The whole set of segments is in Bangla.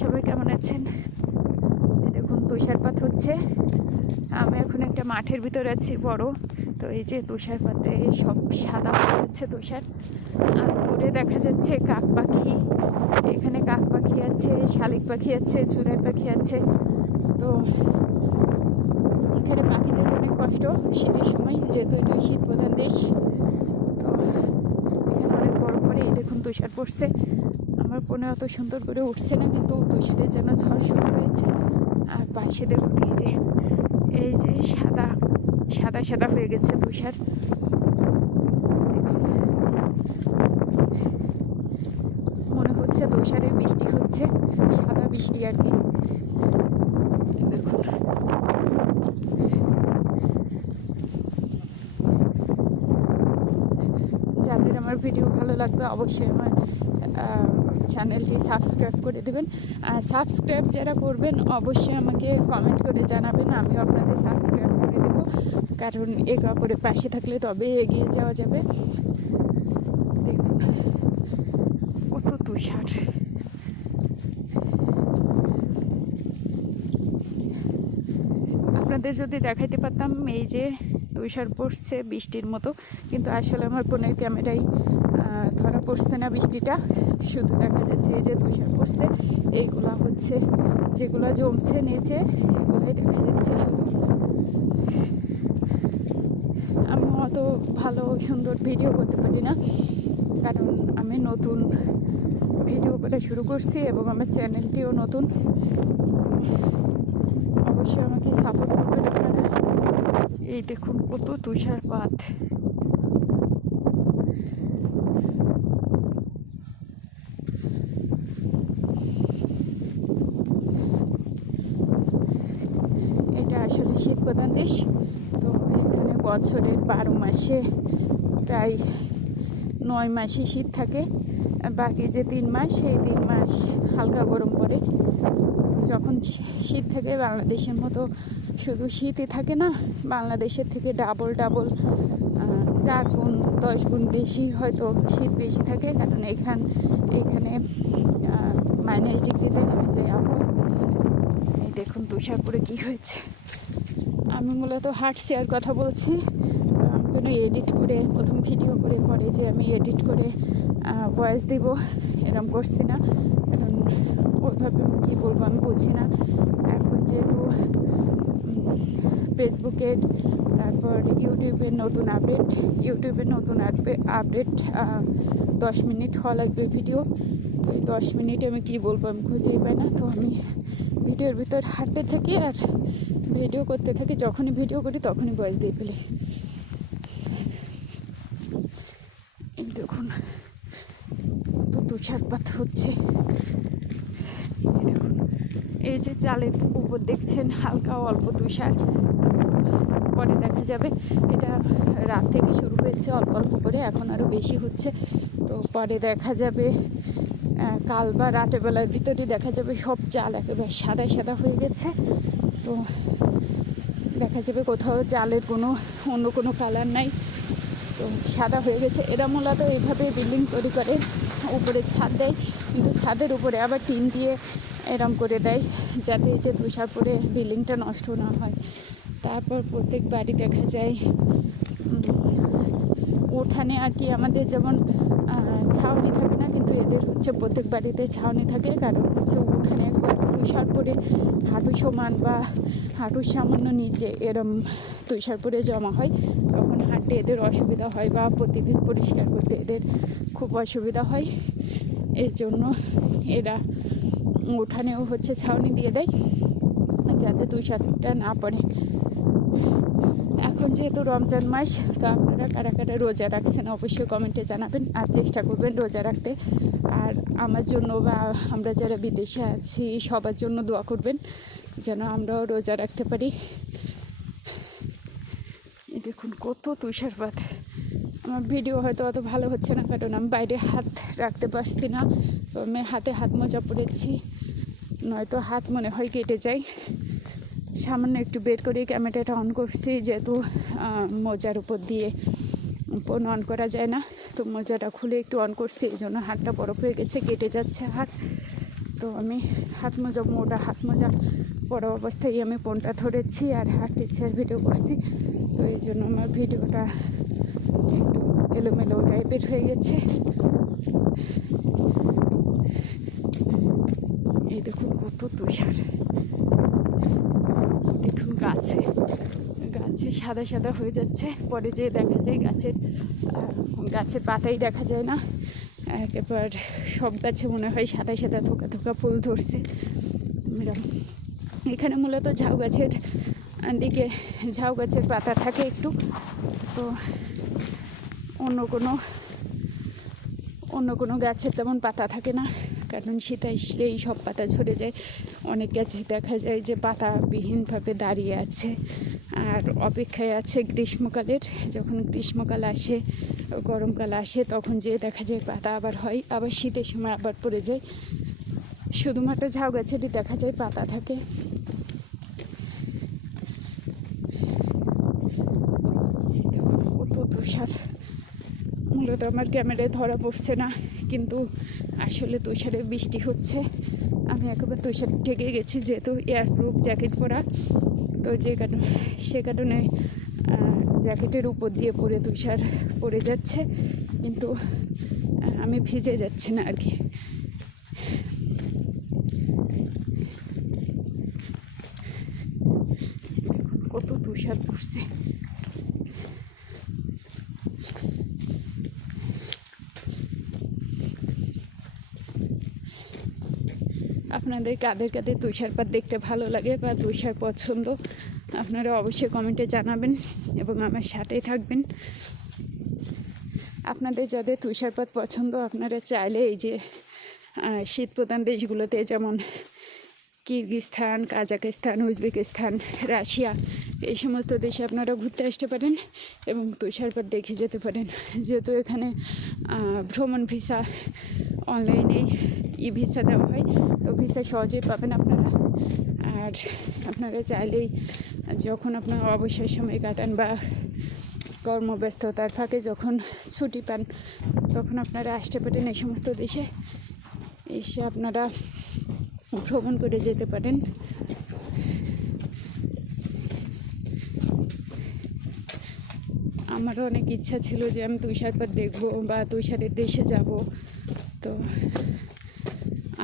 সবাই কেমন আছেন? দেখুন তুষারপাত হচ্ছে। আমি এখন একটা মাঠের ভিতরে আছি বড়। তো এই যে তুষারপাতে সব সাদা হয়ে যাচ্ছে তুষার। আর দূরে দেখা যাচ্ছে কাক পাখি। এখানে কাক পাখি আছে, শালিক পাখি আছে, চড়াই পাখি আছে। তো এখানে পাখিদের অনেক কষ্ট শীতের সময়, যেহেতু এটা শীত প্রধান দেশ। তো এখানে অনেক বড় করে দেখুন তুষার পড়ছে। আমার ফোনে অত সুন্দর করে উঠছে না, কিন্তু তুষারের যেন ঝড় শুরু হয়েছে। আর পাশে দেখুন এই যে সাদা সাদা সাদা হয়ে গেছে তুষার। দেখুন মনে হচ্ছে তুষারে বৃষ্টি হচ্ছে, সাদা বৃষ্টি আর কি। দেখুন যাদের আমার ভিডিও ভালো লাগবে অবশ্যই আমার চ্যানেলটি সাবস্ক্রাইব করে দেবেন। আর সাবস্ক্রাইব যারা করবেন অবশ্যই আমাকে কমেন্ট করে জানাবেন, আমিও আপনাদের সাবস্ক্রাইব করে দেব। কারণ একে অপরের পাশে থাকলে তবে এগিয়ে যাওয়া যাবে। দেখুন কত তুষার। আপনাদের যদি দেখাইতে পারতাম এই যে তুষার পড়ছে বৃষ্টির মতো, কিন্তু আসলে আমার ফোনের ক্যামেরায় ধরা পড়ছে না বৃষ্টিটা। শুধু দেখা যাচ্ছে এই যে তুষার পড়ছে, এইগুলা হচ্ছে যেগুলো জমছে নিচে, এগুলাই দেখা যাচ্ছে শুধু। আমি অত ভালো সুন্দর ভিডিও করতে পারি না, কারণ আমি নতুন ভিডিও করা শুরু করছি এবং আমার চ্যানেলটিও নতুন। অবশ্যই আমাকে সাপোর্ট করবেন আপনারা। এই দেখুন কত তুষারপাত। এটা আসলে শীত প্রধান দেশ। তো এখানে বছরের 12 মাসে প্রায় 9 মাসই শীত থাকে। বাকি যে 3 মাস, সেই 3 মাস হালকা গরম পড়ে। যখন শীত থাকে বাংলাদেশের মতো শুধু শীতই থাকে না, বাংলাদেশের থেকে ডাবল 4 গুণ 10 গুণ বেশি হয়তো শীত বেশি থাকে। কারণ এখানে -ডিগ্রিতে নেমে যায় আবহাওয়া। এই দেখুন তুষার পরে কী হয়েছে। আমি মূলত হাঁটছি আর কথা বলছি। আমি কোনো এডিট করে প্রথম ভিডিও করে পরে যে আমি এডিট করে ভয়েস দিব এরকম করছি না, কারণ ওইভাবে কী বলবো আমি বুঝি না। এখন যেহেতু ফেসবুকের, তারপর ইউটিউবের নতুন আপডেট 10 মিনিট হওয়া লাগবে ভিডিও। তো এই 10 মিনিটে আমি কী বলবো আমি খুঁজেই পাই না। তো আমি ভিডিওর ভিতর হাঁটতে থাকি আর ভিডিও করতে থাকি। যখনই ভিডিও করি তখনই ভয়েস দিয়ে ফেলি। দেখুন তো তুষারপাত হচ্ছে। দেখুন এই যে চালের উপর দেখছেন হালকা অল্প তুষার, পরে দেখা যাবে এটা রাত থেকে শুরু হয়েছে অল্প অল্প করে, এখন আরও বেশি হচ্ছে। তো পরে দেখা যাবে কাল বা রাতের বেলার ভিতরে দেখা যাবে সব চাল একেবারে সাদা সাদা হয়ে গেছে। তো দেখা যাবে কোথাও চালের অন্য কোনো কালার নাই, তো সাদা হয়ে গেছে। এরা মূলত এইভাবে বিল্ডিং তৈরি করে, উপরে ছাদ দেয়, কিন্তু ছাদের উপরে আবার টিন দিয়ে এরম করে দেয় যাতে এই যে তুষার পরে বিল্ডিংটা নষ্ট না হয়। তারপর প্রত্যেক বাড়ি দেখা যায় উঠানে আর কি, আমাদের যেমন ছাউনি থাকে না, কিন্তু এদের হচ্ছে প্রত্যেক বাড়িতে ছাউনি থাকে। কারণ হচ্ছে উঠানে একবার তুষার পরে হাঁটু সমান বা হাঁটুর সামান্য নিচে এরম তুষার পরে জমা হয়, তখন হাঁটতে এদের অসুবিধা হয় বা প্রতিদিন পরিষ্কার করতে এদের খুব অসুবিধা হয়। এই জন্য এরা উঠানেও হচ্ছে ছাউনি দিয়ে দেয় যাতে তুষারটা না পড়ে। এখন যেহেতু রমজান মাস, তো আপনারা কারা কারা রোজা রাখছেন অবশ্যই কমেন্টে জানাবেন, আর চেষ্টা করবেন রোজা রাখতে। আর আমার জন্য বা আমরা যারা বিদেশে আছি সবার জন্য দোয়া করবেন যেন আমরাও রোজা রাখতে পারি। দেখুন কত তুষারপাত। আমার ভিডিও হয়তো অত ভালো হচ্ছে না, কারণ আমি বাইরে হাত রাখতে পারছি না। তো আমি হাতে হাত মোজা পরেছি, নয়তো হাত মনে হয় কেটে যায়। সামান্য একটু বের করে ক্যামেরাটা অন করছি, যেহেতু মোজার উপর দিয়ে ফোন অন করা যায় না। তো মোজাটা খুলে একটু অন করছি, এই জন্য হাতটা বরফ হয়ে গেছে, কেটে যাচ্ছে হাত। তো আমি হাত মোজা, মোটা হাত মোজা পরা অবস্থায় আমি ফোনটা ধরেছি আর হাঁটতেছি আর ভিডিও করছি। তো এই জন্য আমার ভিডিওটা একটু এলোমেলো টাইপের হয়ে গেছে। এই দেখুন কত তুষার, দেখুন গাছে গাছে সাদা সাদা হয়ে যাচ্ছে, পরে যে দেখা যায় গাছের পাতাই দেখা যায় না, এবার সব গাছে মনে হয় সাদা সাদা থোকা থোকা ফুল ধরছে এরকম। এখানে মূলত ঝাউ গাছের দিকে ঝাউ গাছের পাতা থাকে একটু, তো অন্য কোনো গাছের তেমন পাতা থাকে না, কারণ শীত আসলেই সব পাতা ঝরে যায়। অনেক গাছে দেখা যায় যে পাতাবিহীনভাবে দাঁড়িয়ে আছে আর অপেক্ষায় আছে গ্রীষ্মকালের। যখন গ্রীষ্মকাল আসে, গরমকাল আসে, তখন যে দেখা যায় পাতা আবার হয়, আবার শীতের সময় আবার পড়ে যায়। শুধুমাত্র ঝাউ গাছেরই দেখা যায় পাতা থাকে। কত তুষার, মূলত আমার ক্যামেরায় ধরা পড়ছে না, কিন্তু আসলে তুষারে বৃষ্টি হচ্ছে। আমি একেবারে তুষার ঢেকে গেছি, যেহেতু এয়ারপ্রুফ জ্যাকেট পরা, তো সে কারণে জ্যাকেটের উপর দিয়ে পরে তুষার পড়ে যাচ্ছে, কিন্তু আমি ভিজে যাচ্ছি না আর কি। কত তুষার পড়ছে। আপনাদের কাদের কাদের তুষারপাত দেখতে ভালো লাগে বা তুষার পছন্দ, আপনারা অবশ্যই কমেন্টে জানাবেন এবং আমার সাথেই থাকবেন। আপনাদের যাদের তুষারপাত পছন্দ, আপনারা চাইলে এই যে শীতপ্রধান দেশগুলোতে, যেমন কিরগিজস্তান, কাজাকিস্তান, উজবেকিস্তান, রাশিয়া, এই সমস্ত দেশে আপনারা ঘুরতে আসতে পারেন এবং তুষারপাত দেখে যেতে পারেন। যেহেতু এখানে ভ্রমণ ভিসা, অনলাইনে ভিসা দেওয়া হয়, তো ভিসা সহজেই পাবেন আপনারা। আর আপনারা চাইলেই যখন আপনার অবসর সময় কাটান বা কর্মব্যস্ততার ফাঁকে যখন ছুটি পান, তখন আপনারা আসতে পারেন এই সমস্ত দেশে। এসে আপনারা ভ্রমণ করে যেতে পারেন। আমারও অনেক ইচ্ছা ছিল যে আমি তুষারপাত দেখবো বা তুষারের দেশে যাব, তো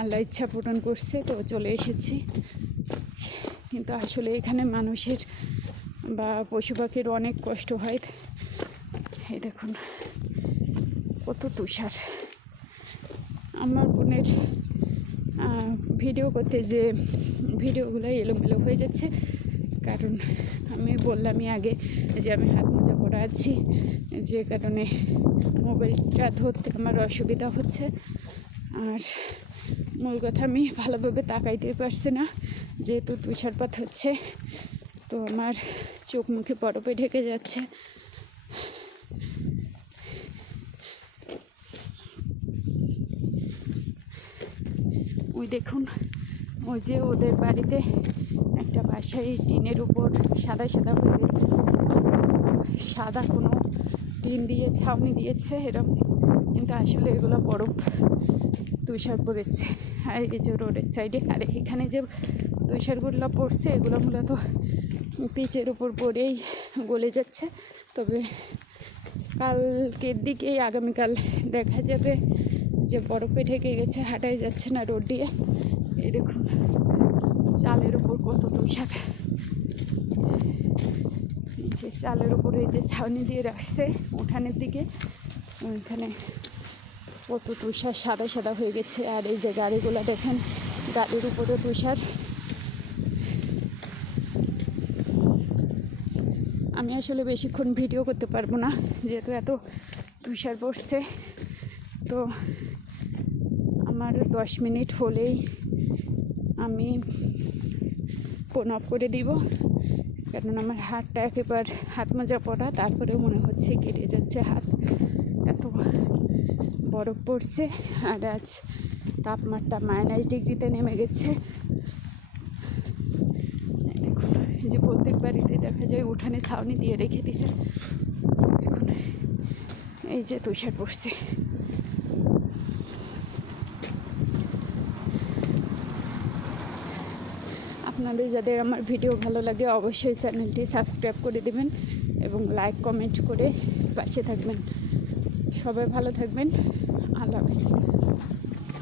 আল্লাহ ইচ্ছা পূরণ করছে, তো চলে এসেছি। কিন্তু আসলে এখানে মানুষের বা পশু পাখির অনেক কষ্ট হয়। এই দেখুন কত তুষার। আমার বোনের ভিডিও করতে যে ভিডিওগুলো এলোমেলো হয়ে যাচ্ছে, কারণ আমি বললামই আগে যে আমি হাত মোজা পরা আছি, যে কারণে মোবাইলটা ধরতে আমার অসুবিধা হচ্ছে। আর মূল কথা, আমি ভালোভাবে তাকাইতে পারছি না, যেহেতু তুষারপাত হচ্ছে, তো আমার চোখ মুখে বরফে ঢেকে যাচ্ছে। ওই দেখুন, ওই যে ওদের বাড়িতে একটা বাসায় টিনের উপর সাদা সাদা হয়ে গেছে, সাদা কোনো টিন দিয়ে ছাউনি দিয়েছে এরকম, কিন্তু আসলে এগুলো বরফ, তুষার পড়েছে। আর এই যে রোডের সাইডে, আর এখানে যে তুষারগুলো পড়ছে, এগুলো মূলত পিচের উপর পড়েই গলে যাচ্ছে। তবে কালকের দিকে, আগামীকাল দেখা যাবে যে বরফে ঢেকে গেছে, হাঁটাই যাচ্ছে না রোড দিয়ে। এই দেখুন চালের উপর কত তুষার, যে চালের উপরে যে ছাউনি দিয়ে রাখছে উঠানের দিকে, ওইখানে কত তুষার সাদা সাদা হয়ে গেছে। আর এই যে গাড়িগুলো দেখেন, গাড়ির উপরে তুষার। আমি আসলে বেশিক্ষণ ভিডিও করতে পারবো না, যেহেতু এত তুষার পড়ছে। তো আমার 10 মিনিট হলেই আমি ফোন অফ করে দিব, কারণ আমার হাতটা একেবারে হাত মোজা পরা, তারপরেও মনে হচ্ছে কেটে যাচ্ছে হাত, এত বরফ পড়ছে। আর আজ তাপমাত্রা -ডিগ্রিতে নেমে গেছে। দেখুন, যে প্রত্যেক বাড়িতে দেখা যায় উঠানে ছাউনি দিয়ে রেখে দিছে। দেখুন এই যে তুষার পড়ছে। আপনাদের যাদের আমার ভিডিও ভালো লাগে অবশ্যই চ্যানেলটি সাবস্ক্রাইব করে দেবেন এবং লাইক কমেন্ট করে পাশে থাকবেন। সবাই ভালো থাকবেন। আল্লাহ হাফেজ।